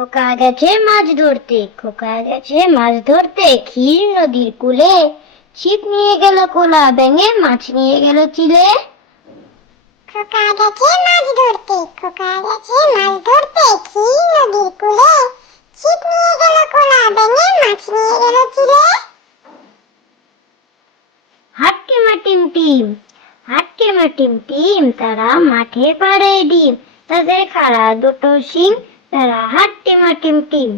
খোকা গেছে মাছ ধরতে খোকা গেছে মাছ ধরতে ক্ষীর নদীর কুলে ছিপ নিয়ে গেল কোলা ব্যাঙে মাছ নিয়ে গেল চিলে খোকা গেছে মাছ ধরতে খোকা গেছে মাছ ধরতে ক্ষীর নদীর কুলে ছিপ নিয়ে গেল কোলা ব্যাঙে মাছ নিয়ে গেল চিলে হাটকে মাটিম টিম হাটকে মাটিম টিম তারা মাঠে পাড়ে ডিম তাদের খাড়া দুটো শিং তারা মাটিম টিম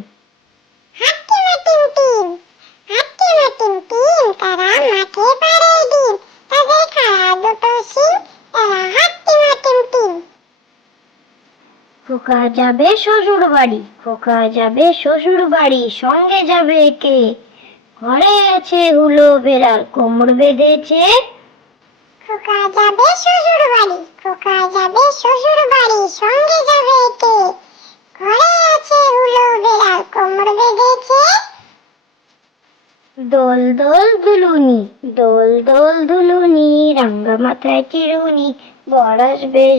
মাটিম টিম মাটিম টিম তারা মাঠে পারে দিন তাদের দুটো সিং তারা মাটিম টিম খোকা যাবে শ্বশুর বাড়ি খোকা যাবে শ্বশুর বাড়ি সঙ্গে যাবে কে ঘরে আছে হুলো বেড়াল কোমর বেঁধেছে খোকা যাবে শ্বশুর বাড়ি খোকা যাবে শ্বশুর দোল দোল দুলুনি দোল দোল দুলুনি রাঙ্গা মাথায় চিরুনি বর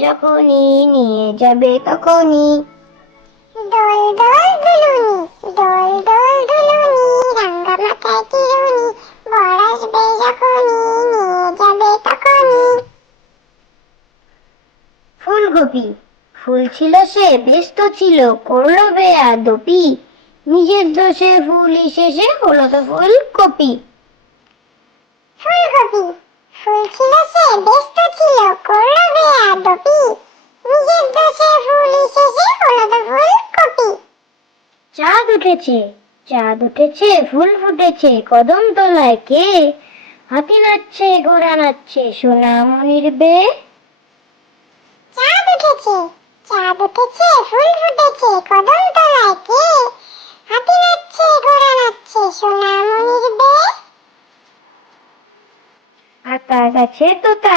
যখনই নিয়ে যাবে তখনই দোল দোল দুলুনি দোল দোল দুলুনি রাঙ্গা মাথায় চিরুনি বর যখনই নিয়ে যাবে তখনই ফুলকপি ফুল ছিল সে ব্যস্ত ছিল করলো বেয়া দপি নিজের দোষে ফুল শেষে হলো তো ফুল কপি ফুলকপি ফুল ছিল সে ব্যস্ত ছিল করলো নিজের দোষে ফুল শেষে হলো তো ফুল কপি চাঁদ উঠেছে চাঁদ উঠেছে ফুল ফুটেছে কদম তলায় কে হাতি নাচছে ঘোড়া নাচছে সোনামণির বে চাঁদ উঠেছে চাঁদ উঠেছে ফুল ফুটেছে কদম আতা গাছে তোতা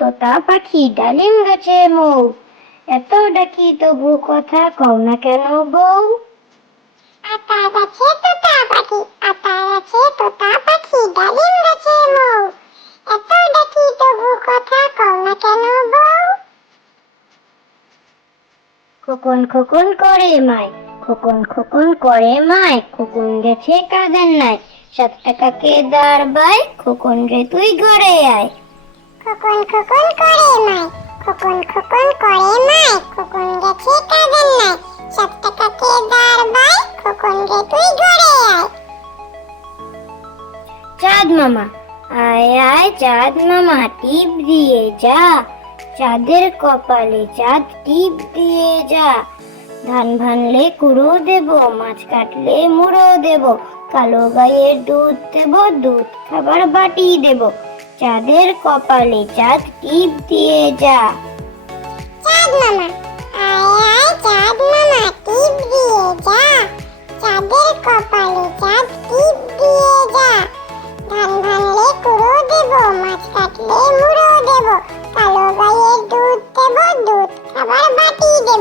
তোতা পাখি ডালিম গাছে মৌ তোতা পাখি ডালিম গাছে মৌ এত ডাকি তবু কথা কও না কেন বউ খোকন খোকন করে মায় খোকন খোকন করে মায় খোকন গেছে কাজের নাই সাত টাকাকে খোকন রে তুই ঘরে আয় খোকন খোকন করে খোকন খোকন করে খোকন গেছে কাজের নাই সাত টাকাকে খোকন রে তুই ঘরে আয় চাঁদ মামা আয় আয় চাঁদ মামা টিপ দিয়ে যা চাঁদের কপালে চাঁদ টিপ দিয়ে যা ধান ভাঙলে কুড়ো দেব মাছ কাটলে মুড়ো দেব কালো গায়ের দুধ দেব দুধ খাবার বাটি দেব চাঁদের কপালে চাঁদ টিপ দিয়ে যা চাঁদ মামা আয় আয় চাঁদ মামা টিপ দিয়ে যা চাঁদের কপালে চাঁদ টিপ দিয়ে যা ধান ভানলে কুড়ো দেব মাছ কাটলে মুড়ো দেব কালো গায়ের দুধ দেব দুধ খাবার বাটি দেব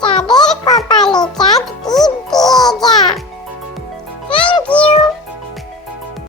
চাঁদের কপালে চাঁদ টিপ দিয়ে যা থ্যাংক ইউ